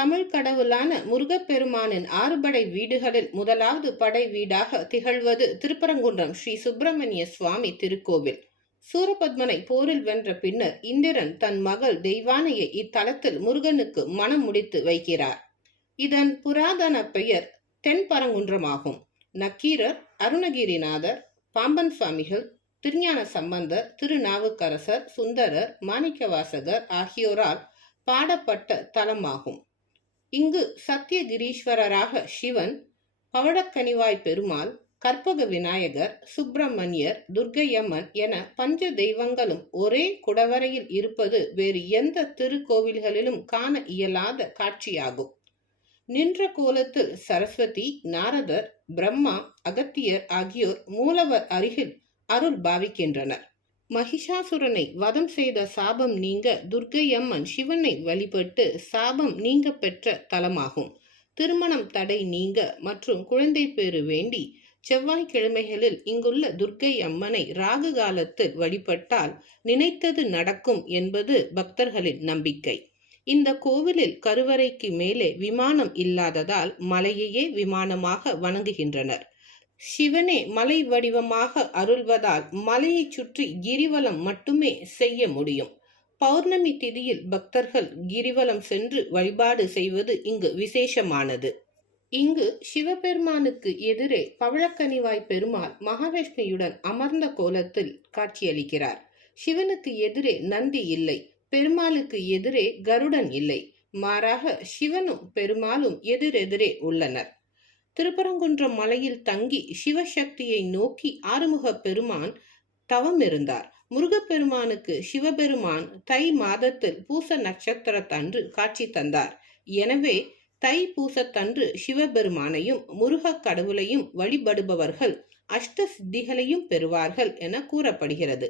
தமிழ் கடவுளான முருகப்பெருமானின் ஆறுபடை வீடுகளில் முதலாவது படை வீடாக திகழ்வது திருப்பரங்குன்றம் ஸ்ரீ சுப்பிரமணிய சுவாமி திருக்கோவில். சூரபத்மனை போரில் வென்ற பின்னர் இந்திரன் தன் மகள் தெய்வானையை இத்தலத்தில் முருகனுக்கு மனம் முடித்து வைக்கிறார். இதன் புராதன பெயர் தென்பரங்குன்றமாகும். நக்கீரர் அருணகிரிநாதர் பாம்பன் சுவாமிகள் திருஞான சம்பந்தர் திருநாவுக்கரசர் சுந்தரர் மாணிக்கவாசகர் ஆகியோரால் பாடப்பட்ட தலமாகும். இங்கு சத்தியகிரீஸ்வரராக சிவன் பவழக்கனிவாய் பெருமாள் கற்பக விநாயகர் சுப்பிரமணியர் துர்க்கையம்மன் என பஞ்ச தெய்வங்களும் ஒரே குடவரையில் இருப்பது வேறு எந்த திருக்கோவில்களிலும் காண இயலாத காட்சியாகும். நின்ற கோலத்தில் சரஸ்வதி நாரதர் பிரம்மா அகத்தியர் ஆகியோர் மூலவர் அருகில் அருள் பாவிக்கின்றனர். மகிஷாசுரனை வதம் செய்த சாபம் நீங்க துர்க்கையம்மன் சிவனை வழிபட்டு சாபம் நீங்க பெற்ற தலமாகும். திருமணம் தடை நீங்க மற்றும் குழந்தை பேறு வேண்டி செவ்வாய்க்கிழமைகளில் இங்குள்ள துர்க்கை அம்மனை ராகு காலத்தில் வழிபட்டால் நினைத்தது நடக்கும் என்பது பக்தர்களின் நம்பிக்கை. இந்த கோவிலில் கருவறைக்கு மேலே விமானம் இல்லாததால் மலையையே விமானமாக வணங்குகின்றனர். சிவனே மலை வடிவமாக அருள்வதால் மலையை சுற்றி கிரிவலம் மட்டுமே செய்ய முடியும். பௌர்ணமி திதியில் பக்தர்கள் கிரிவலம் சென்று வழிபாடு செய்வது இங்கு விசேஷமானது. இங்கு சிவபெருமானுக்கு எதிரே பவழக்கனிவாய் பெருமாள் மகாவிஷ்ணுயுடன் அமர்ந்த கோலத்தில் காட்சியளிக்கிறார். சிவனுக்கு எதிரே நந்தி இல்லை பெருமாளுக்கு எதிரே கருடன் இல்லை. மாறாக சிவனும் பெருமாளும் எதிரெதிரே உள்ளனர். திருப்பரங்குன்றம் மலையில் தங்கி சிவசக்தியை நோக்கி ஆறுமுக பெருமான் தவம் இருந்தார் முருகப்பெருமானுக்கு சிவபெருமான் தை மாதத்தில் பூச நட்சத்திரத்தன்று காட்சி தந்தார். எனவே தை பூசத்தன்று சிவபெருமானையும் முருகக் கடவுளையும் வழிபடுபவர்கள் அஷ்ட சித்திகளையும் பெறுவார்கள் என கூறப்படுகிறது.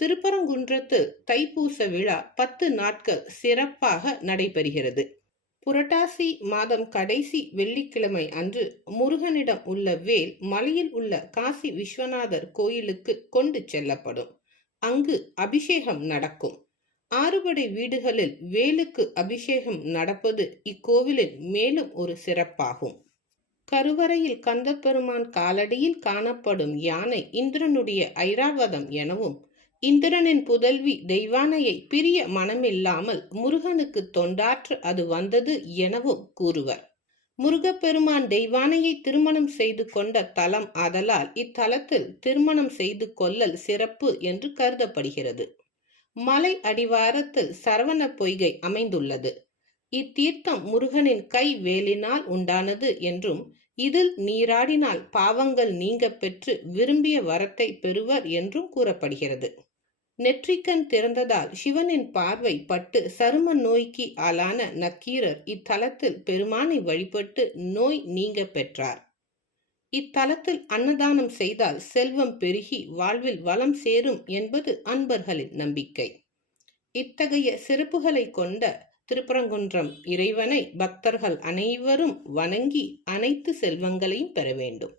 திருப்பரங்குன்றத்து தைப்பூச விழா பத்து நாட்கள் சிறப்பாக நடைபெறுகிறது. புரட்டாசி மாதம் கடைசி வெள்ளிக்கிழமை அன்று முருகனிடம் உள்ள வேல் மலையில் உள்ள காசி விஸ்வநாதர் கோயிலுக்கு கொண்டு செல்லப்படும். அங்கு அபிஷேகம் நடக்கும். ஆறுபடை வீடுகளில் வேலுக்கு அபிஷேகம் நடப்பது இக்கோவிலின் மேலும் ஒரு சிறப்பாகும். கருவறையில் கந்தப்பெருமான் காலடியில் காணப்படும் யானை இந்திரனுடைய ஐராவதம் எனவும் இந்திரனின் புதல்வி தெய்வானையை பிரிய மனமில்லாமல் முருகனுக்கு தொண்டாற்று அது வந்தது எனவும் கூறுவர். முருகப்பெருமான் தெய்வானையை திருமணம் செய்து கொண்ட தலம் ஆதலால் இத்தலத்தில் திருமணம் செய்து கொள்ளல் சிறப்பு என்று கருதப்படுகிறது. மலை அடிவாரத்தில் சரவண பொய்கை அமைந்துள்ளது. இத்தீர்த்தம் முருகனின் கை வேலினால் உண்டானது என்றும் இதில் நீராடினால் பாவங்கள் நீங்க பெற்று விரும்பிய வரத்தை பெறுவர் என்றும் கூறப்படுகிறது. நெற்றிக்கண் திறந்ததால் சிவனின் பார்வை பட்டு சரும நோய்க்கு ஆளான நக்கீரர் இத்தலத்தில் பெருமானை வழிபட்டு நோய் நீங்க பெற்றார். இத்தலத்தில் அன்னதானம் செய்தால் செல்வம் பெருகி வாழ்வில் வளம் சேரும் என்பது அன்பர்களின் நம்பிக்கை. இத்தகைய சிறப்புகளை கொண்ட திருப்பரங்குன்றம். இறைவனை பக்தர்கள் அனைவரும் வணங்கி அனைத்து செல்வங்களையும் பெற வேண்டும்.